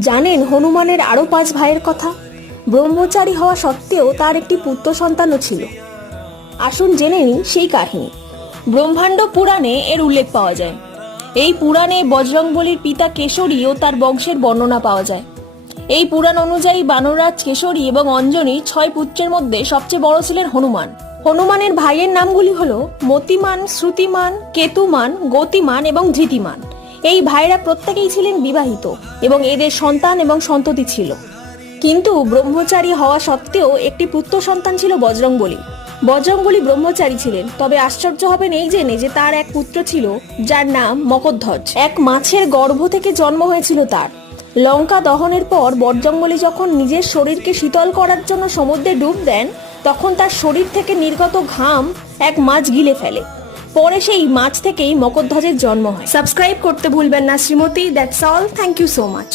জানেন হনুমানের আরো 5 ভাইয়ের কথা? ব্রহ্মচারী হওয়া সত্ত্বেও তার একটি পুত্র সন্তানও ছিল। আসুন জেনে নিই সেই কাহিনী। ব্রহ্মাণ্ড পুরাণে এর উল্লেখ পাওয়া যায়। এই পুরাণে বজরংবলীর পিতা কেশরী ও তার বংশের বর্ণনা পাওয়া যায়। এই পুরাণ অনুযায়ী বানররাজ কেশরী এবং অঞ্জনীর 6 পুত্রের মধ্যে সবচেয়ে বড় ছিলেন হনুমান। হনুমানের ভাইয়ের নামগুলি হলো মতিমান, শ্রুতিমান, কেতুমান, গতিমান এবং ধৃতিমান। এই ভাইরা প্রত্যেকেই ছিলেন বিবাহিত এবং এদের সন্তান এবং সন্ততি ছিল। কিন্তু ব্রহ্মচারী হওয়া সত্ত্বেও একটি পুত্র সন্তান ছিল বজরংবলী। বজরংবলী ব্রহ্মচারী ছিলেন, তবে আশ্চর্য হবেন এই জেনে যে তার এক পুত্র ছিল যার নাম মকরধ্বজ। এক মাছের গর্ভ থেকে জন্ম হয়েছিল তার। লঙ্কা দহনের পর বজরংবলী যখন নিজের শরীরকে শীতল করার জন্য সমুদ্রে ডুব দেন, তখন তার শরীর থেকে নির্গত ঘাম এক মাছ গিলে ফেলে। পরে সেই মাছ থেকেই মকরধ্বজের জন্ম হয়। সাবস্ক্রাইব করতে ভুলবেন না Shrimati. That's all. Thank you so much.